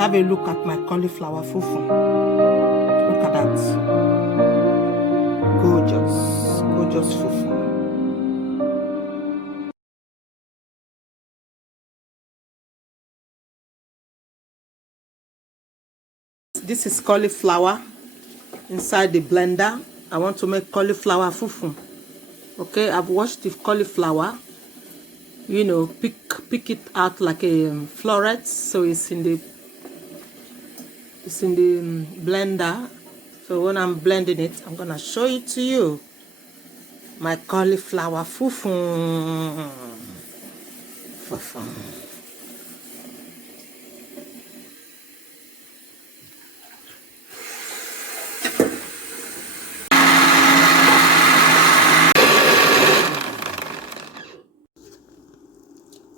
have a look at my cauliflower fufu. Look at that. Gorgeous, gorgeous fufu. This is cauliflower inside the blender. I want to make cauliflower fufu. Okay, I've washed the cauliflower. You know, pick it out like a floret, so it's in the blender. So when I'm blending it, I'm gonna show it to you. My cauliflower fufu.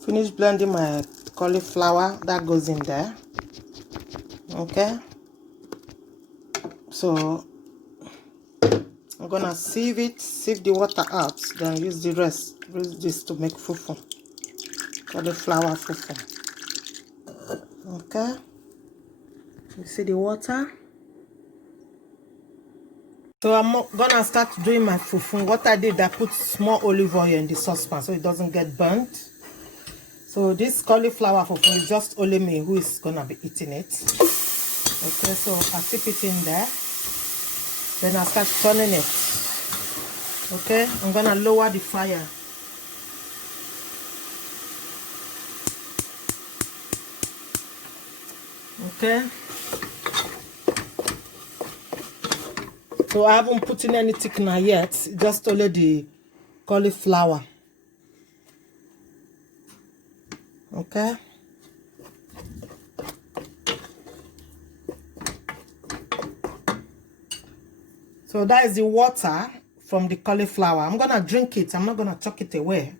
Finish blending my cauliflower. That goes in there. Okay. So I'm gonna sieve the water out, then use the rest. Use this to make fufu. Cauliflower fufu. Okay. You see the water? So I'm gonna start doing my fufu. What I did, I put small olive oil in the saucepan so it doesn't get burnt. So this cauliflower fufu is just only me who is gonna be eating it. Okay, so I tip it in there. Then I start turning it. Okay, I'm gonna lower the fire. Okay. So I haven't put in any thickener yet, just only the cauliflower. Okay. So that is the water from the cauliflower. I'm gonna drink it. I'm not gonna chuck it away.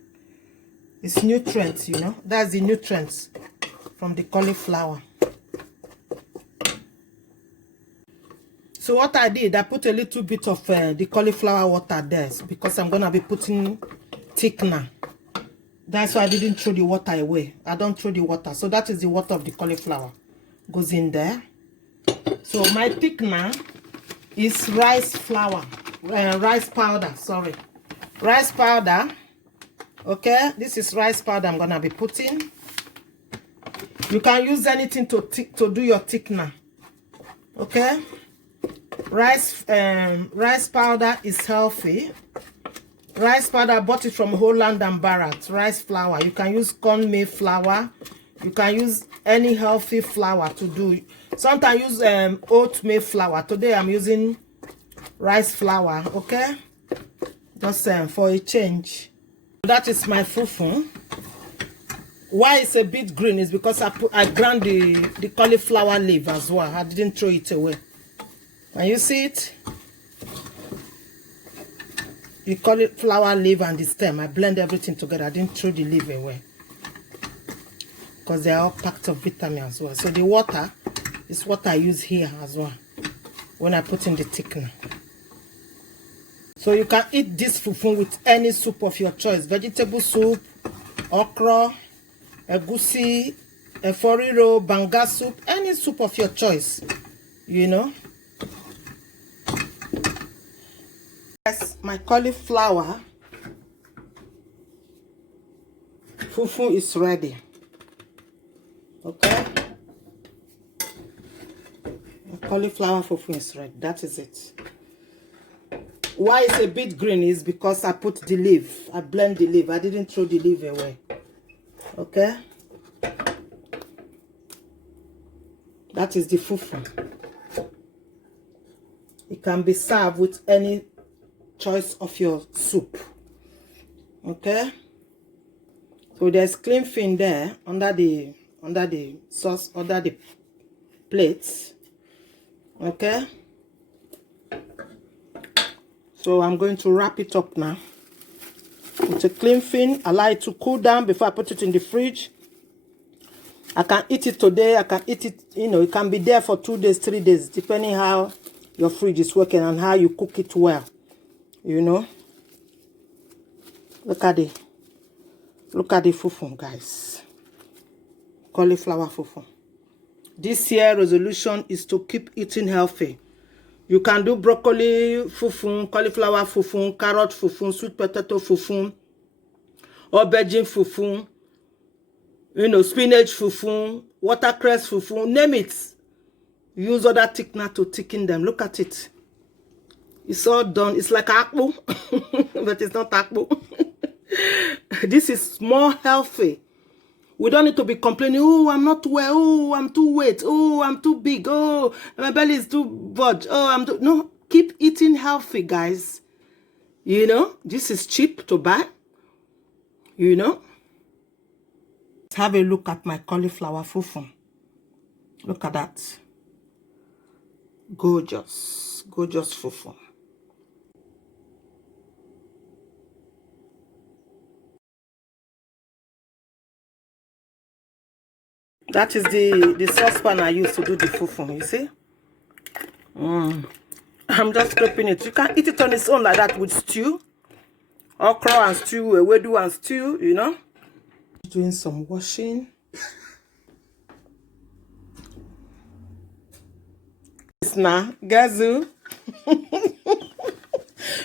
It's nutrients, you know. That's the nutrients from the cauliflower. So what I did, I put a little bit of the cauliflower water there because I'm gonna be putting thickener. That's why I didn't throw the water away. I don't throw the water. So that is the water of the cauliflower. Goes in there. So my thickener is rice flour. Rice powder, sorry. Rice powder. Okay, this is rice powder I'm gonna be putting. You can use anything to do your thickener. Okay. Rice powder is healthy. Rice powder, I bought it from Holland and Barrett. Rice flour. You can use cornmeal flour. You can use any healthy flour to do. Sometimes use oatmeal flour. Today I'm using rice flour. Okay, just for a change. That is my fufu. Why it's a bit green is because I ground the cauliflower leaf as well. I didn't throw it away. Can you see it? The cauliflower leaf and the stem. I blend everything together. I didn't throw the leaf away because they are all packed of vitamin as well. So the water is what I use here as well when I put in the thickener. So you can eat this fufu with any soup of your choice. Vegetable soup, okra, egusi, eforiro, banga soup, any soup of your choice, you know. Yes, my cauliflower fufu is ready. Okay. My cauliflower fufu is ready. That is it. Why it's a bit green is because I put the leaf. I blend the leaf. I didn't throw the leaf away. Okay. That is the fufu. It can be served with any choice of your soup. Okay. So there's clean fin there under the sauce, under the plates. Okay. So I'm going to wrap it up now with a clean fin. Allow it to cool down before I put it in the fridge. I can eat it today. I can eat it, you know, it can be there for 2 days, 3 days, depending how your fridge is working and how you cook it well. You know. Look at the fufu, guys. Cauliflower fufu. This year resolution is to keep eating healthy. You can do broccoli fufu, cauliflower fufu, carrot fufu, sweet potato fufu, aubergine fufu, you know, spinach fufu, watercress fufu, name it. Use other thickener to thicken them. Look at it. It's all done. It's like akpu, but it's not akpu. This is more healthy. We don't need to be complaining, oh, I'm not well, oh, I'm too weight, oh, I'm too big, oh, my belly is too budge, oh, I'm too... No, keep eating healthy, guys. You know, this is cheap to buy. You know. Let's have a look at my cauliflower fufu. Look at that. Gorgeous. Gorgeous fufu. That is the saucepan I use to do the fufu, you see? I'm just scraping it. You can eat it on its own like that with stew. Okra and stew, ewedu and stew, you know? Doing some washing. Now, Gazu.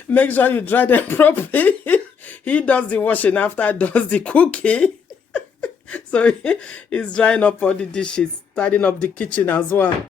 Make sure you dry them properly. He does the washing after does the cooking. So he's drying up all the dishes, tidying up the kitchen as well.